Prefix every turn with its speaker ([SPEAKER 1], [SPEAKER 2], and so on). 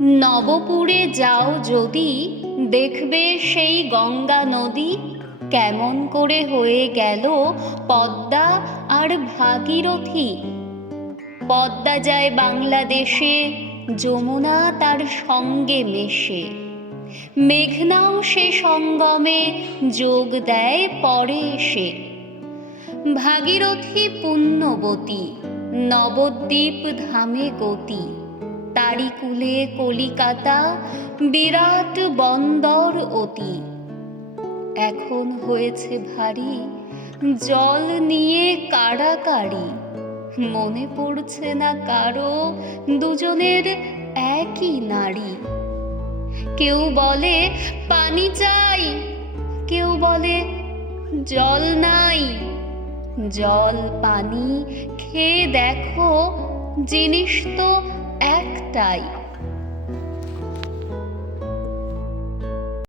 [SPEAKER 1] নবপুরে যাও যদি, দেখবে সেই গঙ্গা নদী কেমন করে হয়ে গেল পদ্মা আর ভাগীরথী। পদ্মা যায় বাংলাদেশে, যমুনা তার সঙ্গে মেশে। মেঘনাও সে সঙ্গমে যোগ দেয় পরে এসে। ভাগীরথী পুণ্যবতী, নবদ্বীপ ধামে গতি। তারি কুলে কলিকাতা, বিরাট বন্দর অতি। এখন হয়েছে ভারী, জল নিয়ে কাড়াকাড়ি। মনে পড়ছে না কারও, দুজনের একই নারী। কেউ বলে, পানি চাই। কেউ বলে, জল নাই। জল পানি খেয়ে দেখো, জিনিস তো একটাই।